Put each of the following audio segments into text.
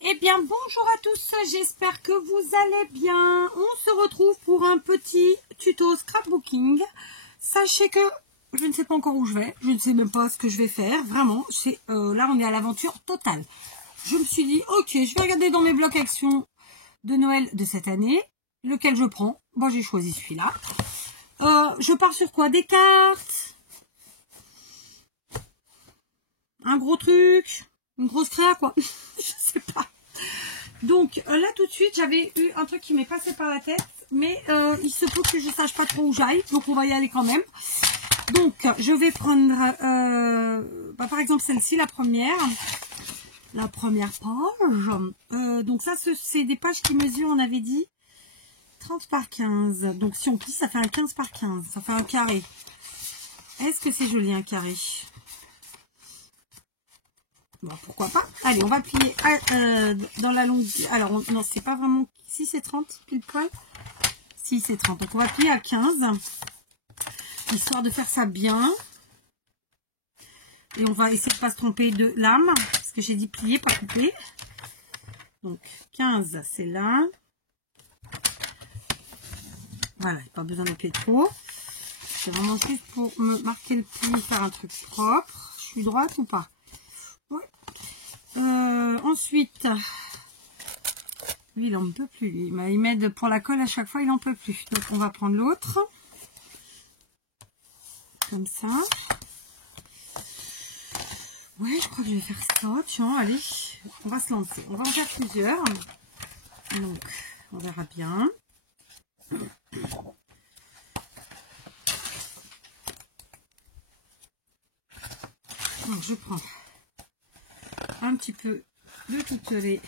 Eh bien, bonjour à tous, j'espère que vous allez bien. On se retrouve pour un petit tuto scrapbooking. Sachez que je ne sais pas encore où je vais, je ne sais même pas ce que je vais faire, vraiment. Là, on est à l'aventure totale. Je me suis dit, ok, je vais regarder dans mes blocs actions de Noël de cette année, lequel je prends. Bon, j'ai choisi celui-là. Je pars sur quoi? Des cartes, un gros truc, une grosse créa, quoi. Je sais pas. Donc là tout de suite j'avais eu un truc qui m'est passé par la tête, mais il se peut que je sache pas trop où j'aille, donc on va y aller quand même. Donc je vais prendre par exemple celle-ci, la première page. Donc ça c'est des pages qui mesurent, on avait dit 30 par 15, donc si on plie ça fait un 15 par 15, ça fait un carré. Est-ce que c'est joli un carré? Bon, pourquoi pas. Allez, on va plier dans la longue. Alors, non, c'est pas vraiment. Si c'est 30, pile poil. Si c'est 30. Donc, on va plier à 15. Histoire de faire ça bien. Et on va essayer de ne pas se tromper de lame. Parce que j'ai dit plier, pas couper. Donc, 15, c'est là. Voilà, pas besoin de plier trop. C'est vraiment juste pour me marquer le pli, faire un truc propre. Je suis droite ou pas? Ouais. Ensuite, lui il en peut plus, il m'aide pour la colle à chaque fois, il en peut plus. Donc on va prendre l'autre, comme ça. Ouais, je crois que je vais faire ça. Tiens, allez, on va se lancer. On va en faire plusieurs. Donc, on verra bien. Donc je prends un petit peu de toutes les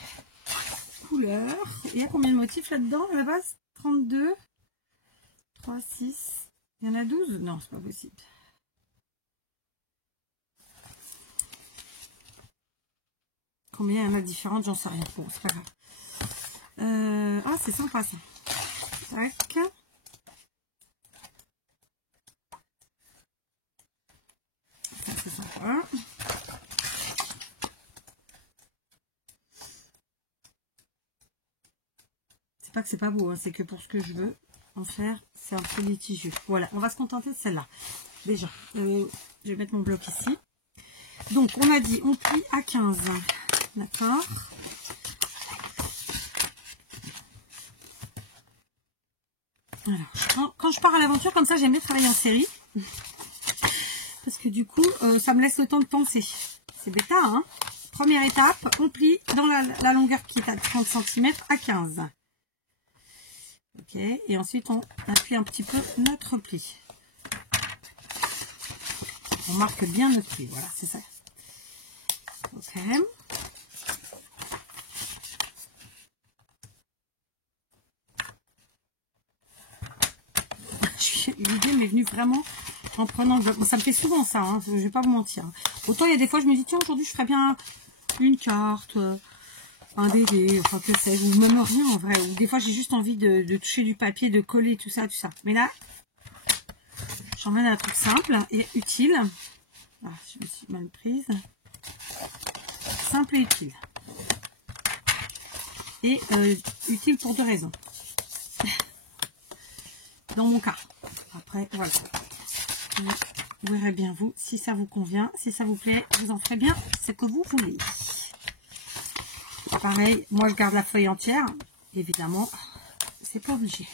couleurs. Il y a combien de motifs là-dedans à la base? 32, 3, 6. Il y en a 12? Non, c'est pas possible. Combien il y en a différentes? J'en sais rien. Bon, c'est pas grave. Ah, c'est sympa ça. Tac. Ça, c'est sympa. C'est pas que c'est pas beau, hein, c'est que pour ce que je veux en faire, c'est un peu litigieux. Voilà, on va se contenter de celle-là. Déjà, je vais mettre mon bloc ici. Donc, on a dit, on plie à 15. D'accord. Alors, quand je pars à l'aventure, comme ça, j'aime bien travailler en série. Parce que du coup, ça me laisse le temps de penser. C'est bêta, hein. Première étape, on plie dans la longueur qui est à 30 cm à 15. Ok, et ensuite on appuie un petit peu notre pli. On marque bien notre pli, voilà, c'est ça. Ok. L'idée m'est venue vraiment en prenant le... Ça me fait souvent ça, hein, je vais pas vous mentir. Autant il y a des fois je me dis tiens aujourd'hui je ferais bien une carte, un DD, enfin que sais-je, ou même rien en vrai. Ou des fois j'ai juste envie de toucher du papier, de coller tout ça. Mais là, j'emmène un truc simple et utile. Ah, je me suis mal prise. Simple et utile. Et utile pour deux raisons. Dans mon cas. Après, voilà. Vous verrez bien vous, si ça vous convient, si ça vous plaît, vous en ferez bien ce que vous voulez. Pareil, moi je garde la feuille entière. Évidemment, c'est pas obligé.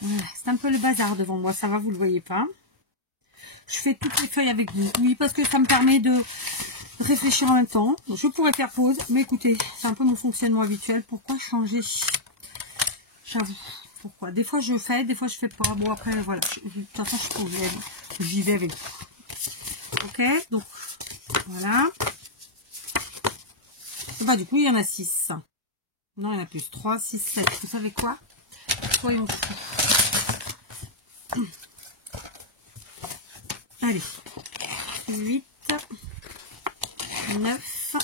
Voilà, c'est un peu le bazar devant moi, ça va, vous le voyez pas. Je fais toutes les feuilles avec vous. Oui, parce que ça me permet de réfléchir en même temps. Donc, je pourrais faire pause, mais écoutez, c'est un peu mon fonctionnement habituel. Pourquoi changer? J'avoue. Pourquoi? Des fois je fais, des fois je fais pas. Bon après voilà, de toute façon j'y vais avec vous. Ok, donc voilà. Et bah du coup il y en a 6. Non, il y en a plus. 3, 6, 7. Vous savez quoi? Soyons fous. Allez. 8, 9.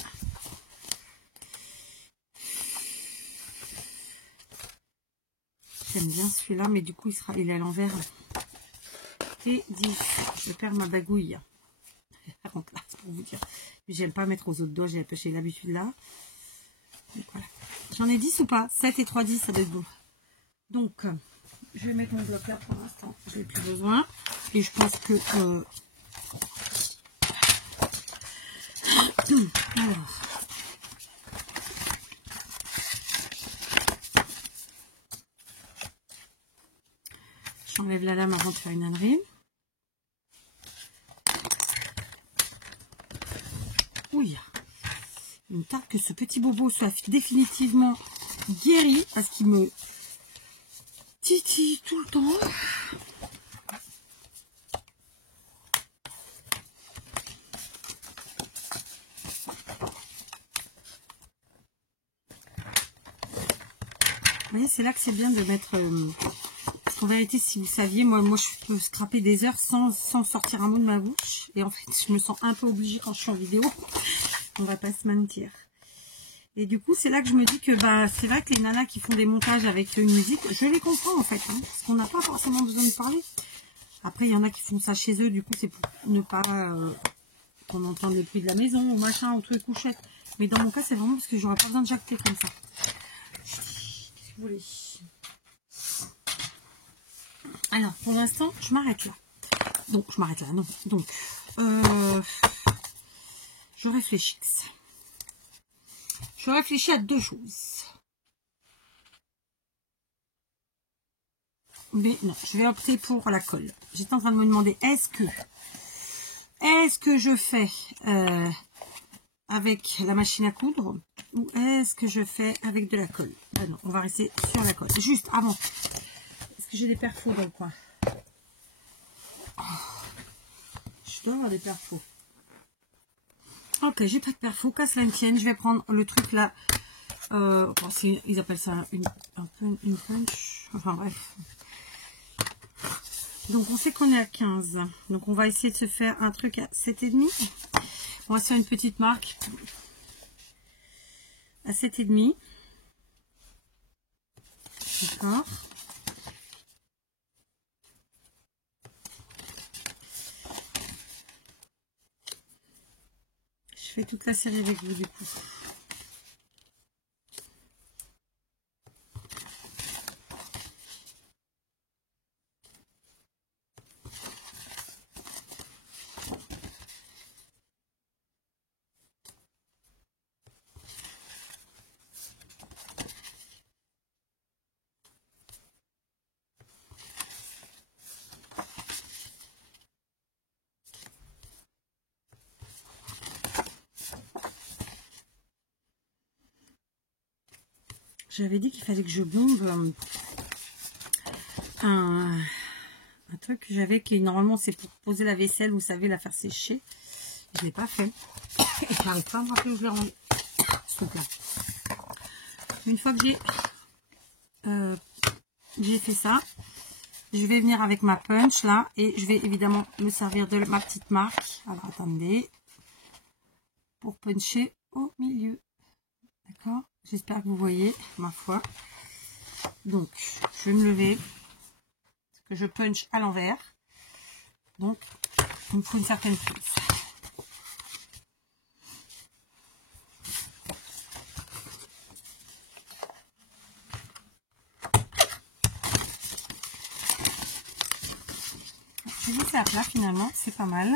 J'aime bien celui-là, mais du coup il est à l'envers. Et 10. Je perds ma bagouille. Par contre là, c'est pour vous dire. J'aime pas mettre aux autres doigts, j'ai l'habitude là. Donc voilà. J'en ai 10 ou pas? 7 et 3, 10, ça doit être beau. Donc, je vais mettre mon bloc là pour l'instant. Je n'ai plus besoin. Et je pense que... alors... J'enlève la lame avant de faire une ânerie. Oui. Il me tarde que ce petit bobo soit définitivement guéri parce qu'il me titille tout le temps. Vous voyez, c'est là que c'est bien de mettre... parce qu'en vérité, si vous saviez, moi je peux scraper des heures sans sortir un mot de ma bouche. Et en fait, je me sens un peu obligée quand je suis en vidéo. On va pas se mentir. Et du coup, c'est là que je me dis que c'est vrai que les nanas qui font des montages avec une musique, je les comprends en fait. Hein, parce qu'on n'a pas forcément besoin de parler. Après, il y en a qui font ça chez eux. Du coup, c'est pour ne pas qu'on entende le bruit de la maison ou machin, ou truc couchette. Mais dans mon cas, c'est vraiment parce que j'aurais pas besoin de jacter comme ça. Qu'est-ce que vous voulez? Alors, pour l'instant, je m'arrête là. Donc, je m'arrête là, non. Donc, je réfléchis. Je réfléchis à deux choses. Mais non, je vais opter pour la colle. J'étais en train de me demander, est-ce que je fais avec la machine à coudre ou est-ce que je fais avec de la colle? Ah non, on va rester sur la colle. Juste avant. Est-ce que j'ai des perfos dans le coin? Oh, je dois avoir des perfos. Ok, j'ai pas de perfos, qu'à cela ne tienne. Je vais prendre le truc là. Ils appellent ça une punch. Enfin bref. Donc on sait qu'on est à 15. Donc on va essayer de se faire un truc à 7,5. On va se faire une petite marque à 7,5. D'accord. Je fais toute la série avec vous du coup. J'avais dit qu'il fallait que je bombe un truc que j'avais qui normalement c'est pour poser la vaisselle, vous savez, la faire sécher. Je ne l'ai pas fait. Et je n'arrive pas à me rappeler où je l'ai rendu. Ce truc-là. Une fois que j'ai fait ça, je vais venir avec ma punch là et je vais évidemment me servir de ma petite marque. Alors attendez. Pour puncher au milieu. D'accord? J'espère que vous voyez, ma foi. Donc, je vais me lever. Parce que je punch à l'envers. Donc, il me faut une certaine prise. Je vais laisser à plat finalement, c'est pas mal.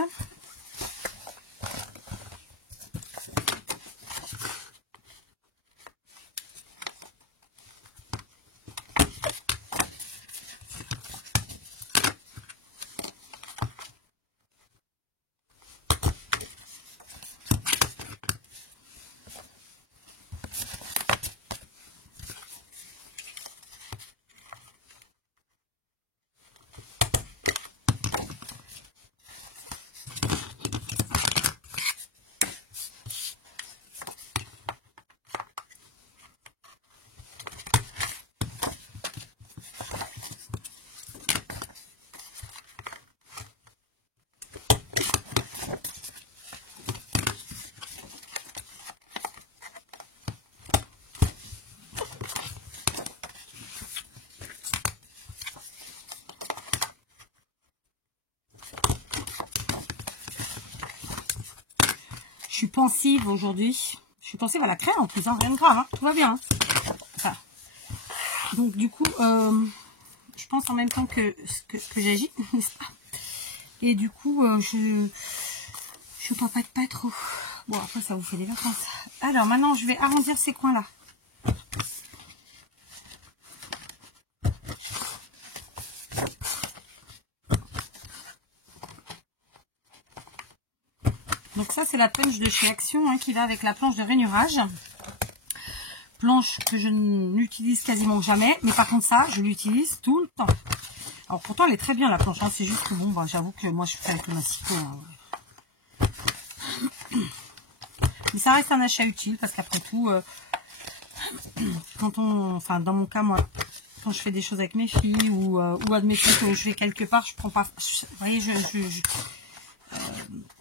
pensive aujourd'hui. Je suis pensive à la crème en plus, hein, rien de grave, hein, tout va bien. Hein. Enfin, donc du coup, je pense en même temps que j'agis, n'est-ce pas? Et du coup, je papote pas trop. Bon, après ça vous fait des vacances. Alors maintenant, je vais arrondir ces coins-là. Donc ça, c'est la punch de chez Action, hein, qui va avec la planche de rainurage. Planche que je n'utilise quasiment jamais, mais par contre ça, je l'utilise tout le temps. Alors pourtant, elle est très bien la planche, hein, c'est juste que bon, bah, j'avoue que moi je fais avec le massicot. Hein. Mais ça reste un achat utile parce qu'après tout, quand enfin dans mon cas, moi, quand je fais des choses avec mes filles ou admettons que je vais quelque part, je prends pas, vous voyez,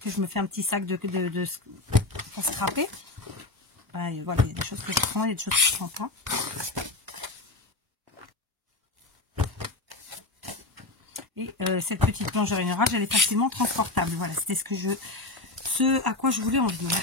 que je me fais un petit sac pour scraper. Voilà, il y a des choses que je prends, il y a des choses que je prends pas. Et cette petite planche de rainurage, elle est facilement transportable. Voilà, c'était ce à quoi je voulais en venir.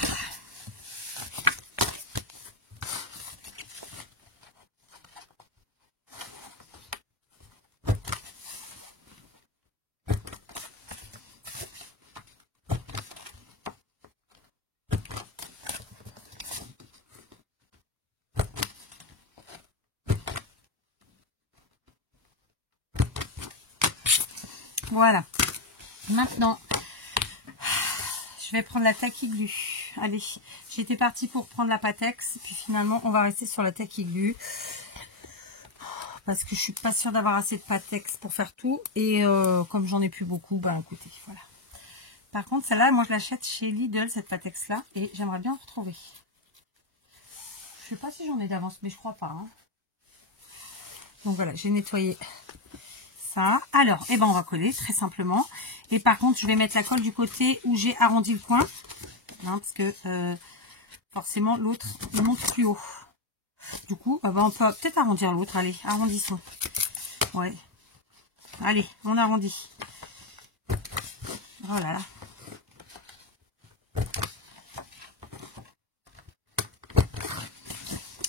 Voilà. Maintenant, je vais prendre la Tacky Glue. Allez, j'étais partie pour prendre la Patex, puis finalement, on va rester sur la Tacky Glue. Parce que je suis pas sûre d'avoir assez de Patex pour faire tout. Et comme j'en ai plus beaucoup, ben écoutez, voilà. Par contre, celle-là, moi je l'achète chez Lidl, cette Patex-là. Et j'aimerais bien en retrouver. Je sais pas si j'en ai d'avance, mais je crois pas. Hein. Donc voilà, j'ai nettoyé ça. Alors, eh ben, on va coller très simplement. Et par contre, je vais mettre la colle du côté où j'ai arrondi le coin. Hein, parce que forcément, l'autre monte plus haut. Du coup, ben, on peut peut-être arrondir l'autre. Allez, arrondissons. Ouais. Allez, on arrondit. Oh là là.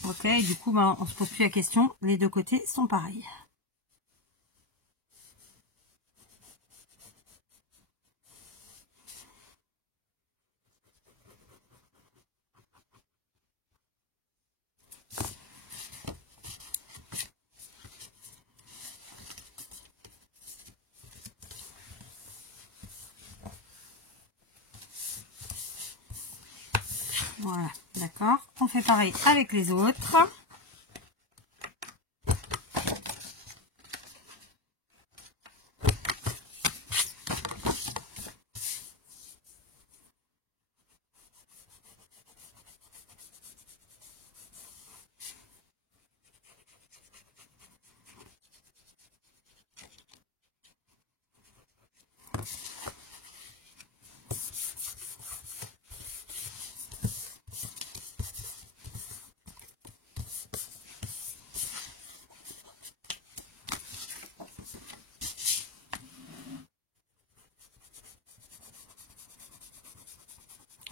Ok, du coup, ben, on se pose plus la question. Les deux côtés sont pareils. Voilà, d'accord. On fait pareil avec les autres.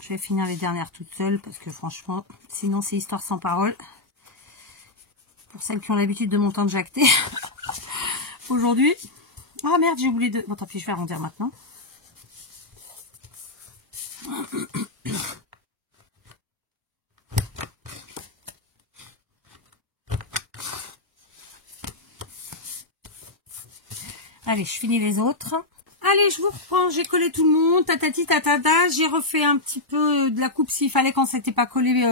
Je vais finir les dernières toutes seules parce que franchement, sinon c'est histoire sans parole. Pour celles qui ont l'habitude de mon temps de jacter. Aujourd'hui. Oh merde, j'ai oublié de... Bon, tant pis, je vais arrondir maintenant. Allez, je finis les autres. Allez, je vous reprends, j'ai collé tout le monde, tatati tatata, j'ai refait un petit peu de la coupe s'il fallait quand c'était pas collé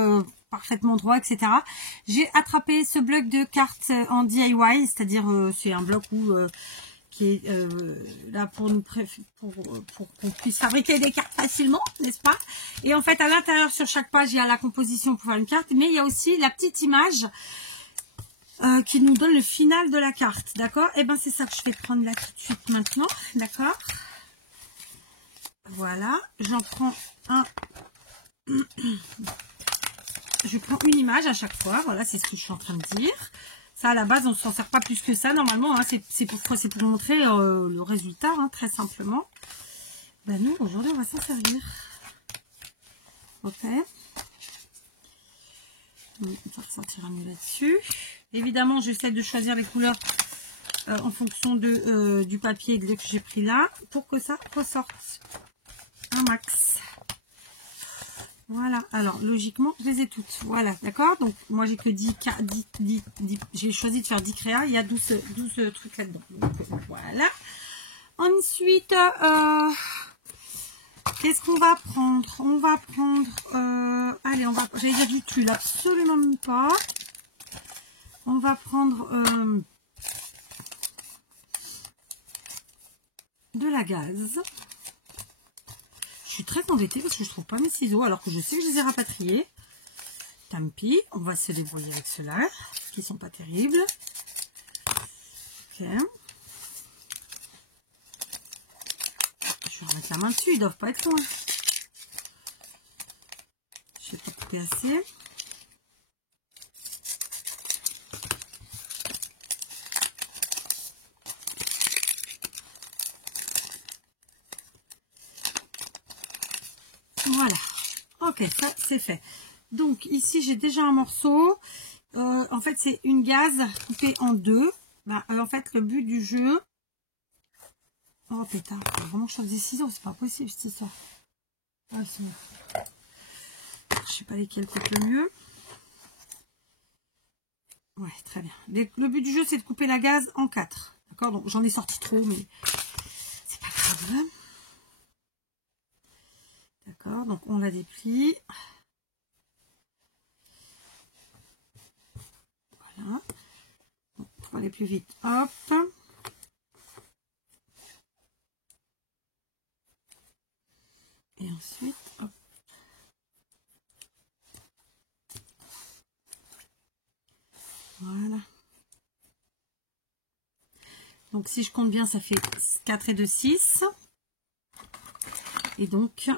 parfaitement droit, etc. J'ai attrapé ce bloc de cartes en DIY, c'est-à-dire c'est un bloc qui est là pour qu'on puisse fabriquer des cartes facilement, n'est-ce pas? Et en fait, à l'intérieur, sur chaque page, il y a la composition pour faire une carte, mais il y a aussi la petite image qui nous donne le final de la carte, d'accord? Et ben c'est ça que je vais prendre là tout de suite maintenant, d'accord? Voilà, j'en prends un. Je prends une image à chaque fois, voilà, c'est ce que je suis en train de dire. Ça, à la base, on ne s'en sert pas plus que ça, normalement, hein, c'est pour montrer le résultat, hein, très simplement. Ben nous, aujourd'hui, on va s'en servir. Ok. Ça ressortira mieux là-dessus. Évidemment, j'essaie de choisir les couleurs en fonction du papier que j'ai pris là, pour que ça ressorte un max. Voilà, alors logiquement, je les ai toutes. Voilà, d'accord. Donc, moi, j'ai que 10 j'ai choisi de faire 10 créas. Il y a 12 trucs là-dedans. Donc, voilà. Ensuite, qu'est-ce qu'on va prendre? On va prendre... allez, j'allais dire du tulle, absolument même pas. On va prendre de la gaze. Je suis très embêtée parce que je trouve pas mes ciseaux alors que je sais que je les ai rapatriés. Tant pis, on va se débrouiller avec ceux-là qui sont pas terribles. Ok. Je vais remettre la main dessus, ils doivent pas être loin. Je vais pas couper assez. Voilà, ok, ça c'est fait. Donc ici j'ai déjà un morceau. En fait c'est une gaze coupée en deux. Ben, en fait le but du jeu... Oh pétard, faut vraiment que je fasse des ciseaux, c'est pas possible c'est ça. Ah, je sais pas lesquels coupent le mieux. Ouais, très bien. Le but du jeu c'est de couper la gaze en 4. D'accord, donc j'en ai sorti trop mais c'est pas grave. D'accord, donc on la déplie. Voilà. Bon, pour aller plus vite, hop. Et ensuite, hop. Voilà. Donc si je compte bien, ça fait 4 et 2, 6. Et donc,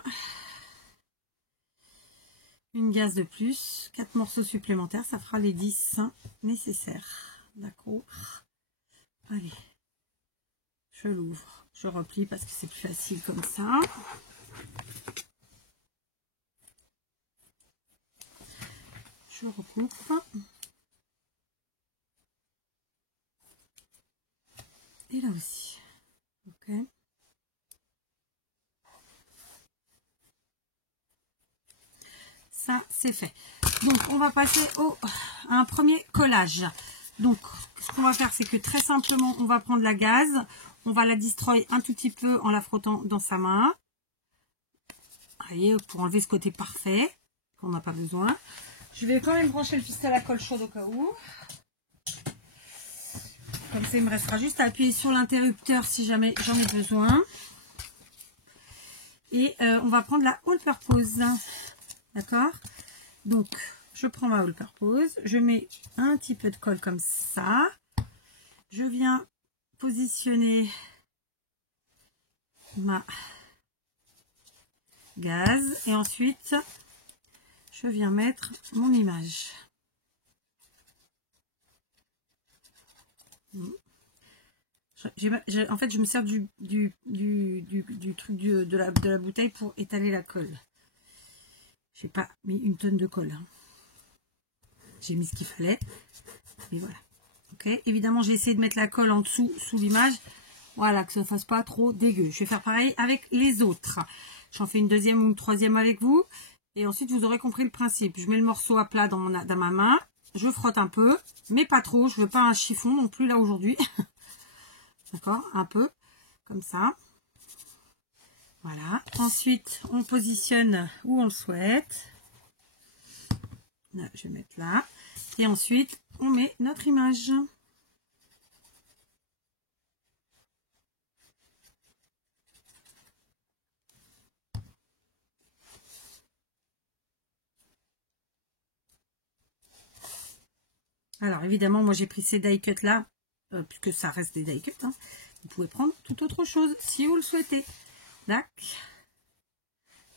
une gaze de plus, 4 morceaux supplémentaires, ça fera les 10 nécessaires. D'accord. Allez, je l'ouvre, je replie parce que c'est plus facile comme ça. Je recoupe. Et là aussi. Ok. Ça, c'est fait. Donc, on va passer à un premier collage. Donc, ce qu'on va faire, c'est que très simplement, on va prendre la gaze. On va la destroy un tout petit peu en la frottant dans sa main. Vous voyez, pour enlever ce côté parfait qu'on n'a pas besoin. Je vais quand même brancher le pistolet à colle chaude au cas où. Comme ça, il me restera juste à appuyer sur l'interrupteur si jamais j'en ai besoin. Et on va prendre la all purpose. D'accord? Donc, je prends ma all purpose. Je mets un petit peu de colle comme ça. Je viens positionner ma gaze. Et ensuite, je viens mettre mon image. En fait, je me sers du truc de la bouteille pour étaler la colle. J'ai pas mis une tonne de colle. Hein. J'ai mis ce qu'il fallait. Et voilà. Ok. Évidemment, j'ai essayé de mettre la colle en dessous, sous l'image. Voilà, que ça ne fasse pas trop dégueu. Je vais faire pareil avec les autres. J'en fais une deuxième ou une troisième avec vous. Et ensuite, vous aurez compris le principe. Je mets le morceau à plat dans ma main. Je frotte un peu, mais pas trop. Je veux pas un chiffon non plus là aujourd'hui. D'accord, un peu comme ça. Voilà. Ensuite, on positionne où on le souhaite. Là, je vais mettre là. Et ensuite, on met notre image. Alors, évidemment, moi, j'ai pris ces die cuts là, puisque ça reste des die cuts. Hein. Vous pouvez prendre tout autre chose si vous le souhaitez. Tac.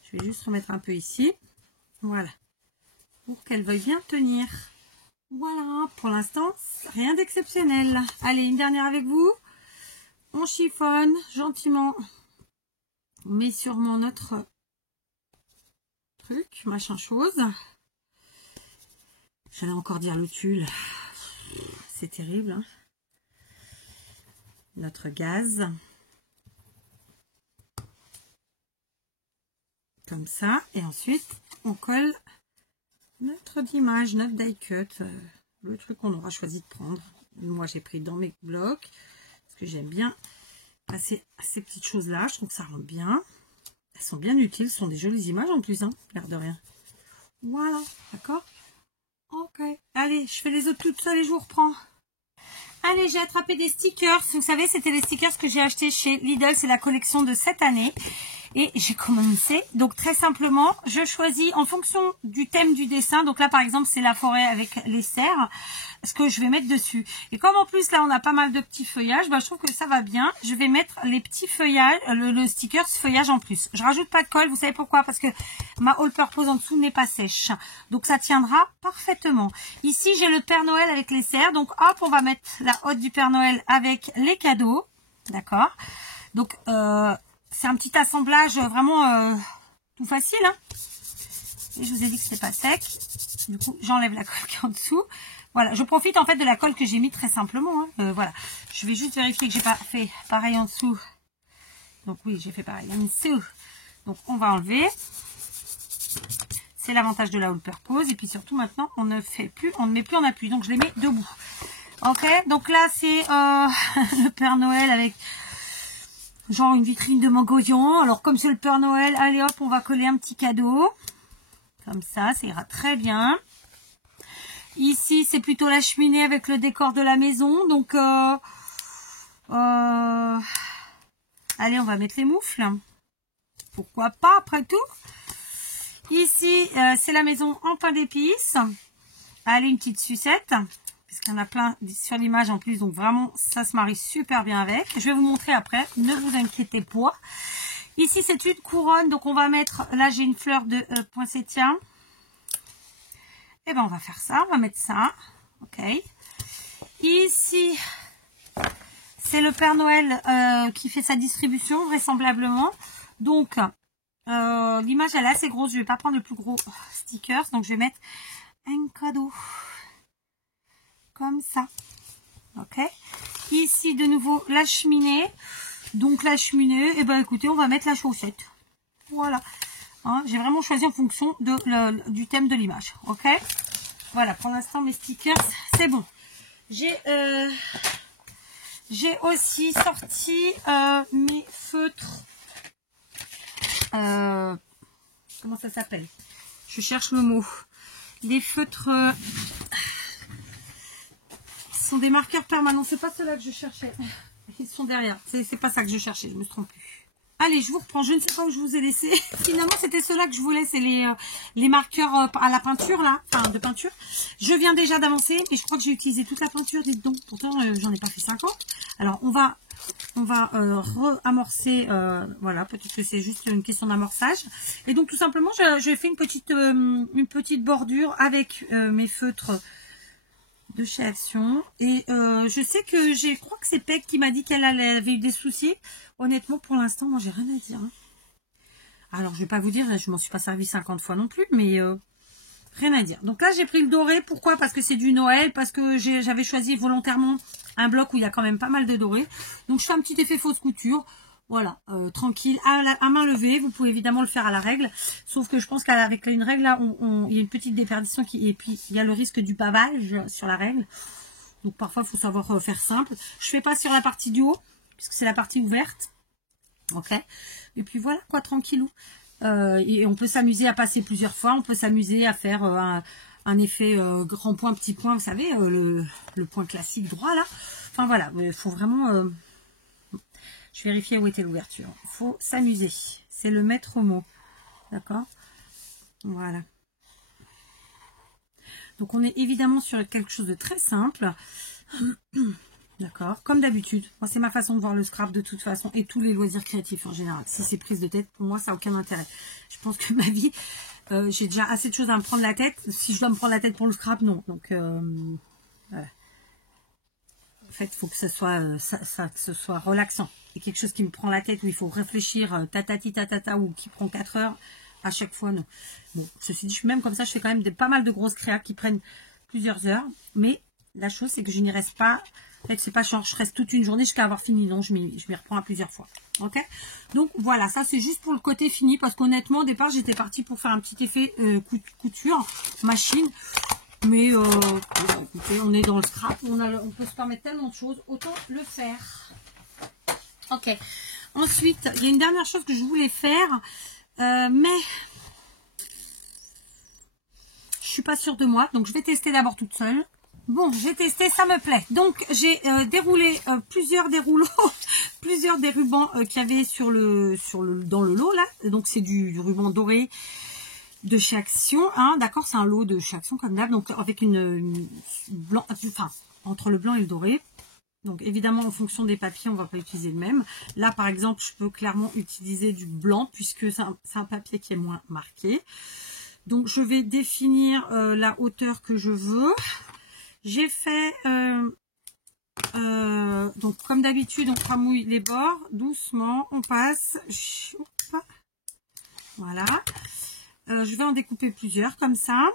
Je vais juste remettre un peu ici. Voilà. Pour qu'elle veuille bien tenir. Voilà. Pour l'instant, rien d'exceptionnel. Allez, une dernière avec vous. On chiffonne gentiment. On met sûrement notre truc, machin chose. J'allais encore dire le tulle. C'est terrible. Hein. Notre gaz. Comme ça. Et ensuite, on colle notre image, notre die cut. Le truc qu'on aura choisi de prendre. Moi, j'ai pris dans mes blocs. Parce que j'aime bien passer à ces petites choses-là. Je trouve que ça rentre bien. Elles sont bien utiles. Ce sont des jolies images en plus. Hein, l'air de rien. Voilà. D'accord? Ok. Allez, je fais les autres toutes seules et je vous reprends. Allez, j'ai attrapé des stickers. Vous savez, c'était les stickers que j'ai achetés chez Lidl. C'est la collection de cette année. Et j'ai commencé. Donc, très simplement, je choisis en fonction du thème du dessin. Donc là, par exemple, c'est la forêt avec les cerfs. Ce que je vais mettre dessus. Et comme en plus, là, on a pas mal de petits feuillages, bah, je trouve que ça va bien. Je vais mettre les petits feuillages, le sticker feuillage en plus. Je rajoute pas de colle. Vous savez pourquoi? Parce que ma all purpose en dessous n'est pas sèche. Donc, ça tiendra parfaitement. Ici, j'ai le Père Noël avec les cerfs. Donc, hop, on va mettre la hotte du Père Noël avec les cadeaux. D'accord? Donc, c'est un petit assemblage vraiment tout facile. Hein. Et je vous ai dit que c'était pas sec. Du coup, j'enlève la colle qui est en dessous. Voilà, je profite en fait de la colle que j'ai mis très simplement. Hein. Voilà, je vais juste vérifier que j'ai pas fait pareil en dessous. Donc oui, j'ai fait pareil en dessous. Donc on va enlever. C'est l'avantage de la all purpose. Et puis surtout maintenant, on ne met plus en appui. Donc je les mets debout. Ok, donc là c'est le Père Noël avec genre une vitrine de Mogollon. Alors comme c'est le Père Noël, allez hop, on va coller un petit cadeau. Comme ça ira très bien. Ici, c'est plutôt la cheminée avec le décor de la maison. Donc, allez, on va mettre les moufles. Pourquoi pas, après tout. Ici, c'est la maison en pain d'épices. Allez, une petite sucette. Parce qu'il y en a plein sur l'image en plus. Donc, vraiment, ça se marie super bien avec. Je vais vous montrer après. Ne vous inquiétez pas. Ici, c'est une couronne. Donc, on va mettre... Là, j'ai une fleur de poinsettia. Et ben on va faire ça, on va mettre ça, ok. Ici, c'est le Père Noël qui fait sa distribution, vraisemblablement. Donc, l'image elle est assez grosse, je vais pas prendre le plus gros stickers, donc je vais mettre un cadeau, comme ça, ok. Ici, de nouveau, la cheminée. Donc la cheminée, et ben écoutez, on va mettre la chaussette, voilà. Hein, j'ai vraiment choisi en fonction du thème de l'image. Ok. Voilà, pour l'instant, mes stickers, c'est bon. J'ai aussi sorti mes feutres. Comment ça s'appelle? Je cherche le mot. Les feutres... ce sont des marqueurs permanents. C'est pas ceux-là que je cherchais. Ils sont derrière. C'est pas ça que je cherchais. Je me trompe plus. Allez, je vous reprends. Je ne sais pas où je vous ai laissé. Finalement, c'était ceux-là que je voulais. C'est les marqueurs à la peinture, là. Enfin, de peinture. Je viens déjà d'avancer. Et je crois que j'ai utilisé toute la peinture. Dites donc. Pourtant, j'en ai pas fait 50. Alors, on va re-amorcer. Voilà, peut-être que c'est juste une question d'amorçage. Et donc, tout simplement, j'ai fait une petite bordure avec mes feutres de chez Action. Et je sais que je crois que c'est Peg qui m'a dit qu'elle avait eu des soucis. Honnêtement, pour l'instant, moi, j'ai rien à dire. Hein. Alors, je vais pas vous dire, je m'en suis pas servi 50 fois non plus, mais rien à dire. Donc là, j'ai pris le doré. Pourquoi? Parce que c'est du Noël, parce que j'avais choisi volontairement un bloc où il y a quand même pas mal de doré. Donc, je fais un petit effet fausse couture. Voilà, tranquille, à main levée. Vous pouvez évidemment le faire à la règle. Sauf que je pense qu'avec une règle, là, il y a une petite déperdition. Et puis, il y a le risque du pavage sur la règle. Donc, parfois, il faut savoir faire simple. Je fais pas sur la partie du haut, puisque c'est la partie ouverte. Ok. Et puis, voilà, quoi, tranquillou. Et on peut s'amuser à passer plusieurs fois. On peut s'amuser à faire un effet grand point, petit point. Vous savez, le point classique droit, là. Enfin, voilà, il faut vraiment... Je vérifiais où était l'ouverture. Il faut s'amuser. C'est le maître mot. D'accord? Voilà. Donc, on est évidemment sur quelque chose de très simple. D'accord? Comme d'habitude. Moi, c'est ma façon de voir le scrap de toute façon. Et tous les loisirs créatifs en général. Si c'est prise de tête, pour moi, ça n'a aucun intérêt. Je pense que ma vie, j'ai déjà assez de choses à me prendre la tête. Si je dois me prendre la tête pour le scrap, non. Donc, voilà. En fait, il faut que ce soit relaxant. Et quelque chose qui me prend la tête, où il faut réfléchir tatati tatata, ou qui prend 4 heures, à chaque fois, non. Bon, ceci dit, même comme ça, je fais quand même pas mal de grosses créas qui prennent plusieurs heures. Mais la chose, c'est que je n'y reste pas. En fait, c'est pas genre, je reste toute une journée jusqu'à avoir fini. Non, je m'y reprends à plusieurs fois. Ok. Donc voilà, ça c'est juste pour le côté fini. Parce qu'honnêtement, au départ, j'étais partie pour faire un petit effet couture, machine. Mais écoutez, on est dans le scrap. On peut se permettre tellement de choses. Autant le faire. Ok. Ensuite, il y a une dernière chose que je voulais faire. Mais je suis pas sûre de moi. Donc, je vais tester d'abord toute seule. Bon, j'ai testé, ça me plaît. Donc, j'ai déroulé plusieurs des rouleaux, plusieurs des rubans qu'il y avait dans le lot, là. Donc, c'est du ruban doré de chez Action. Hein, d'accord, c'est un lot de chez Action, comme d'hab. Donc, avec une blanc, enfin, entre le blanc et le doré. Donc, évidemment, en fonction des papiers, on ne va pas utiliser le même. Là, par exemple, je peux clairement utiliser du blanc, puisque c'est un papier qui est moins marqué. Donc, je vais définir la hauteur que je veux. J'ai fait, donc comme d'habitude, on ramouille les bords, doucement, on passe, voilà. Je vais en découper plusieurs, comme ça.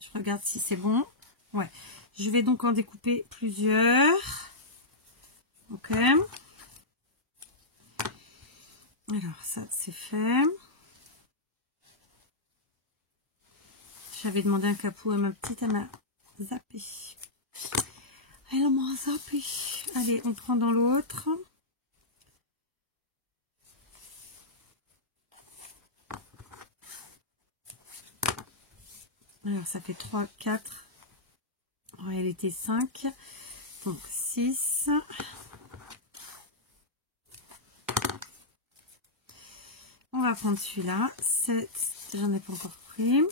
Je regarde si c'est bon. Ouais, je vais donc en découper plusieurs. Ok. Alors, ça, c'est fait. J'avais demandé un capou à ma petite, elle m'a zappé. Elle m'a zappé. Allez, on prend dans l'autre. Alors, ça fait 3, 4. En réalité, 5. Donc, 6. On va prendre celui-là. 7. J'en ai pas encore pris.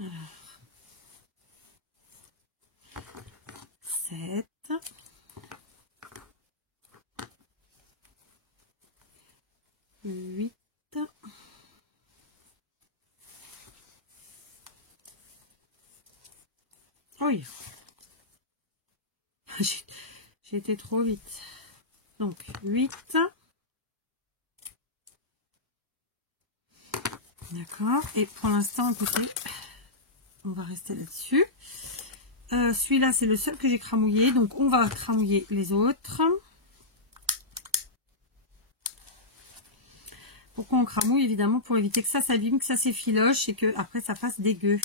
Alors. 7. 8. Oui. J'ai été trop vite. Donc 8. D'accord. Et pour l'instant, écoutez, on va rester là-dessus. Celui-là, c'est le seul que j'ai cramouillé. Donc, on va cramouiller les autres. Pourquoi on cramouille? Évidemment, pour éviter que ça s'abîme, que ça s'effiloche et que après ça fasse dégueu.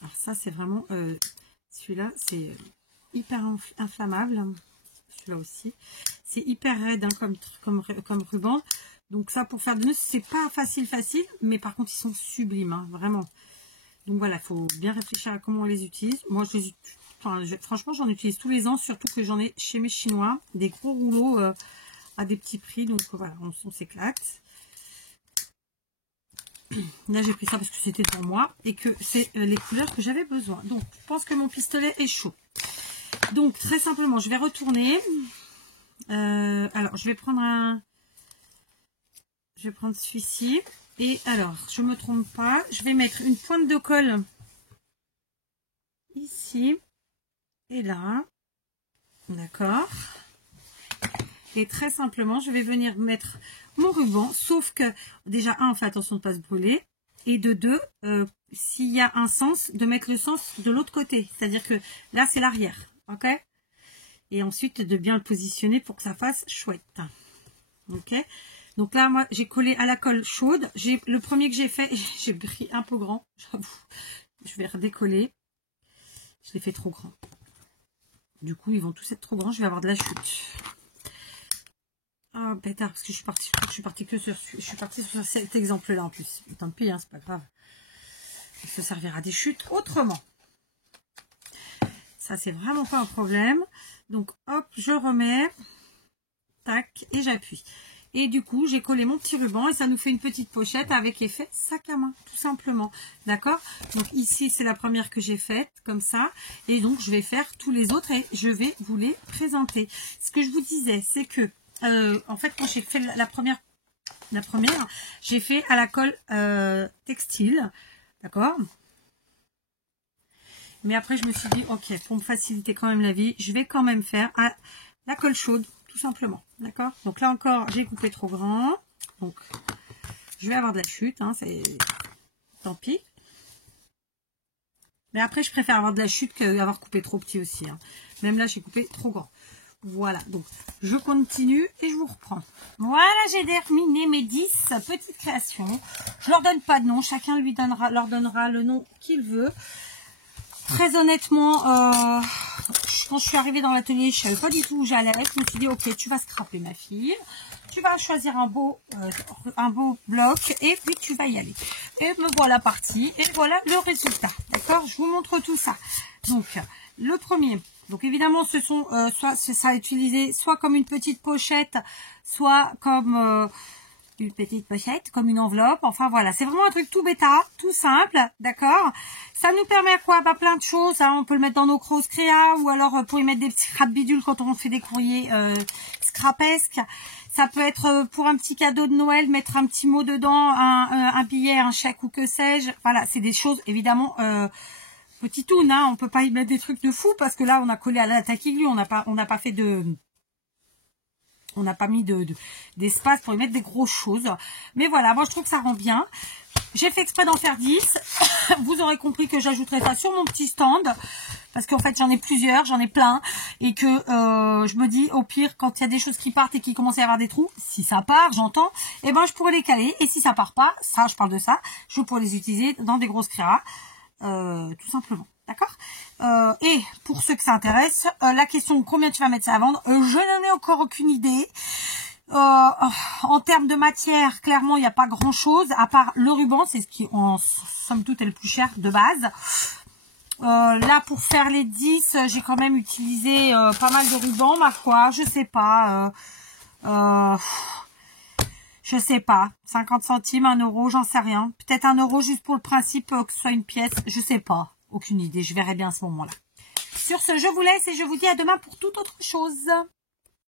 Alors ça, c'est vraiment... celui-là, c'est hyper inflammable. Celui-là aussi. C'est hyper raide hein, comme ruban. Donc ça, pour faire des nœuds, c'est pas facile, mais par contre, ils sont sublimes, hein, vraiment. Donc voilà, il faut bien réfléchir à comment on les utilise. Moi, franchement, j'en utilise tous les ans, surtout que j'en ai chez mes Chinois, des gros rouleaux à des petits prix. Donc voilà, on s'éclate. Là, j'ai pris ça parce que c'était pour moi et que c'est les couleurs que j'avais besoin. Donc, je pense que mon pistolet est chaud. Donc, très simplement, je vais retourner. Alors, je vais prendre celui-ci. Et alors, je ne me trompe pas, je vais mettre une pointe de colle ici et là. D'accord. Et très simplement, je vais venir mettre mon ruban, sauf que déjà, on fait attention de ne pas se brûler. Et de deux, s'il y a un sens, de mettre le sens de l'autre côté. C'est-à-dire que là, c'est l'arrière. Ok? Et ensuite, de bien le positionner pour que ça fasse chouette. Ok? Donc là, moi, j'ai collé à la colle chaude. Le premier que j'ai fait, j'ai pris un peu grand, j'avoue. Je vais redécoller. Je l'ai fait trop grand. Du coup, ils vont tous être trop grands. Je vais avoir de la chute. Ah, bêtard, parce que je suis partie sur cet exemple-là en plus. Tant pis, hein, c'est pas grave. Il se servira des chutes autrement. Ça, c'est vraiment pas un problème. Donc, hop, je remets. Tac, et j'appuie. Et du coup, j'ai collé mon petit ruban et ça nous fait une petite pochette avec effet sac à main, tout simplement. D'accord? Donc ici, c'est la première que j'ai faite, comme ça. Et donc, je vais faire tous les autres et je vais vous les présenter. Ce que je vous disais, c'est que, en fait, quand j'ai fait la première, j'ai fait à la colle textile. D'accord? Mais après, je me suis dit, ok, pour me faciliter quand même la vie, je vais quand même faire la colle chaude, tout simplement. D'accord? Donc là encore, j'ai coupé trop grand. Donc, je vais avoir de la chute, hein, c'est... Tant pis. Mais après, je préfère avoir de la chute qu'avoir coupé trop petit aussi. Hein. Même là, j'ai coupé trop grand. Voilà, donc je continue et je vous reprends. Voilà, j'ai terminé mes 10 petites créations. Je leur donne pas de nom, chacun leur donnera le nom qu'il veut. Très honnêtement, quand je suis arrivée dans l'atelier, je savais pas du tout où j'allais. Je me suis dit, ok, tu vas scraper ma fille. Tu vas choisir un beau bloc et puis tu vas y aller. Et me voilà partie et voilà le résultat. D'accord? Je vous montre tout ça. Donc, le premier. Donc évidemment, ce sont soit ça sera utilisé soit comme une petite pochette, soit comme une petite pochette, comme une enveloppe. Enfin voilà, c'est vraiment un truc tout bêta, tout simple, d'accord. Ça nous permet quoi? Bah plein de choses. Hein. On peut le mettre dans nos crosses créa ou alors pour y mettre des petits scrap bidules quand on fait des courriers scrapesques. Ça peut être pour un petit cadeau de Noël, mettre un petit mot dedans, un billet, un chèque ou que sais-je. Voilà, c'est des choses évidemment petit toon, hein, on peut pas y mettre des trucs de fou parce que là on a collé à la taquiglu, on n'a pas fait de, on n'a pas mis d'espace pour y mettre des grosses choses. Mais voilà, moi je trouve que ça rend bien. J'ai fait exprès d'en faire 10. Vous aurez compris que j'ajouterai ça sur mon petit stand parce qu'en fait j'en ai plusieurs, j'en ai plein et que je me dis au pire quand il y a des choses qui partent et qui commencent à y avoir des trous, si ça part, j'entends, et ben je pourrais les caler et si ça part pas, ça je parle de ça, je pourrais les utiliser dans des grosses créas. Tout simplement, d'accord. Et pour ceux que ça intéresse, la question combien tu vas mettre ça à vendre, je n'en ai encore aucune idée. En termes de matière, clairement il n'y a pas grand chose à part le ruban, c'est ce qui en somme toute est le plus cher de base. Là pour faire les 10, j'ai quand même utilisé pas mal de ruban, ma foi, je sais pas. Je sais pas, 50 centimes, 1 euro, j'en sais rien. Peut-être 1 euro juste pour le principe que ce soit une pièce, je sais pas. Aucune idée, je verrai bien à ce moment-là. Sur ce, je vous laisse et je vous dis à demain pour toute autre chose.